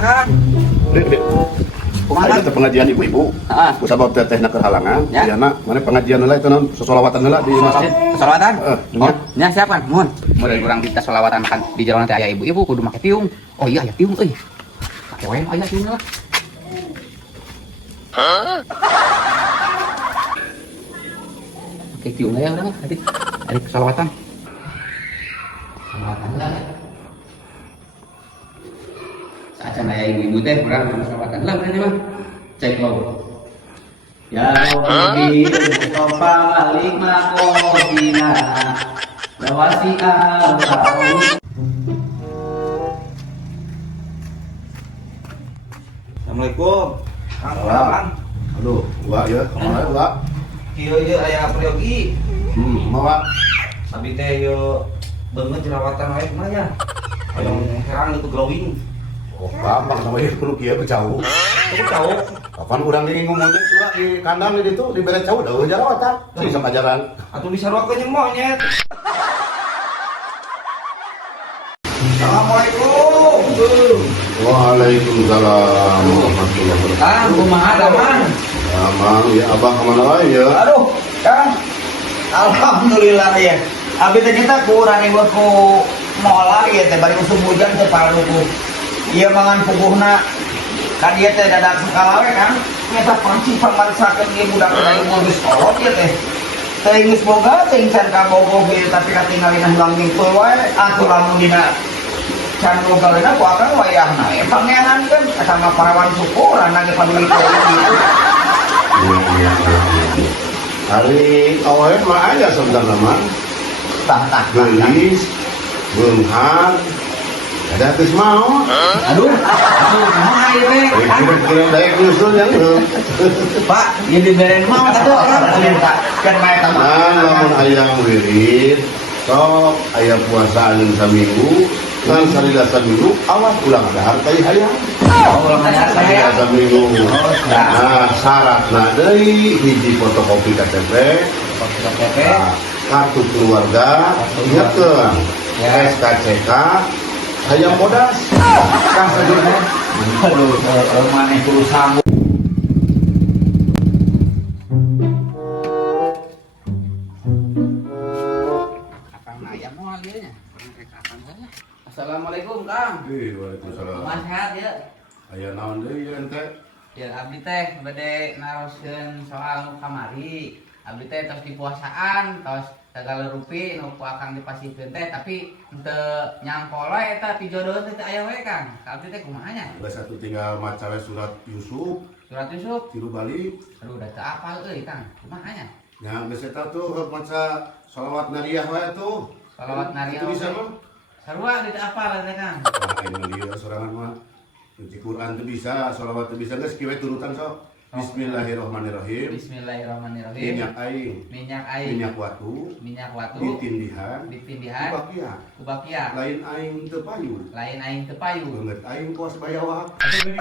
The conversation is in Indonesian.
Kang. Dek. Ada teh pengajian ibu-ibu. Heeh. Ku sabab teteh nak kehalangan. Ya. Ya nak, mana pengajian heula itu naon solawatan heula di masjid. Solawatan? Nya. Nya siapa? Mun. Mun urang kita solawatan kan di jalan teh aya ibu-ibu kudu make tiung. Oh iya aya tiung euy. Make wae aya tiung lah. Oke tiung ya urang adik. Adik solawatan. Solawatan lah. Saat aya ibu-ibu teh urang solawatan lah berarti mah. Cek lo. Ya Rabbi Mustafa Malik Makodina Lawasi al-Ta'awud. Assalamualaikum. Kang Bang. Aduh, wa ya, kemana wa? Kieu ieu aya peryogi. Mawa. Abi teh ieu beungeut jerawatan wae kumaha ya? Aya herang itu glowing. Oh, gampang sama ieu kudu kieu jauh. Aku tahu. Kapan urang di ngomongnya tuh di kandang di ditu di bere jauh dah jerawatan. Bisa pajaran. Atuh disaruakeun jeung monyet. Assalamualaikum. Waalaikumsalam warahmatullahi wabarakatuh. Kang, kumaha daman? Ya, Mang, ya abang kemana wae ya? Aduh, Kang. Alhamdulillah ya. Abi teh kita kurang ieu ku mola ieu teh bari musim hujan teh paruku. Ieu mangan puguhna kan ieu teh dadak sakalawe kan. Nyata panci pamarsakeun ieu budak dari mobil kolot ieu teh. Teh geus boga teh can kabogoh ieu tapi katingalina helang ngikul wae atuh lamun dina can bogalena ku akan wayahna ya pangeran kan sama parawan suku rana ge paduli teh gitu. Iya. Hari awalnya mah aja sebenarnya mah. Tah. Gelis, beunghar, ada geus mau. Aduh, kumaha ieu teh? Kira-kira daek nyusul yang Pak, ieu diberen mah atuh Pak. Kan main sama Nah, lamun ayam wirid, sok ayam puasa anu saminggu, kan sarila saminggu, awas ulang ada hartai hayam. Urang aya Sarila saminggu. Nah, syaratna deui hiji fotokopi KTP, nah, kartu keluarga, ingatkeun, SKCK, hayam bodas. Kah saja. Aduh, maneh kudu sambung. Akang ayam moal ieu nya. Assalamualaikum, Kang. Waalaikumsalam. Kumaha sehat ya? Aya naon deui ieu ente? Ya abdi teh bade naroskeun soal nu kamari. Abdi teh tos di puasaan, tos segala rupi nu ku akang dipasihkeun teh tapi henteu nyangkol we eta pijodoh teh aya we Kang. Ka abdi teh kumaha nya? Udah satu tinggal maca we surat Yusuf, Surat Yusuf. tilu balik. Aduh udah teu apal euy Kang. Kumaha nya? Yang geus eta tuh maca shalawat nariyah we tuh. Shalawat nariyah Itu bisa we. mah. Sarua di teu apal teh Kang. Wah, aing lieu sorangan mah. Nyuci Quran teu bisa, shalawat teu bisa geus kieu we turutan sok. Bismillahirrahmanirrahim. Bismillahirrahmanirrahim. Minyak aing, Minyak air. minyak watu, Watu. ditindihan, Ditindihan. kubakian. Kubakia. Lain aing teu payu. Lain aing teu payu. Beungeut aing kos bayawak. Aduh,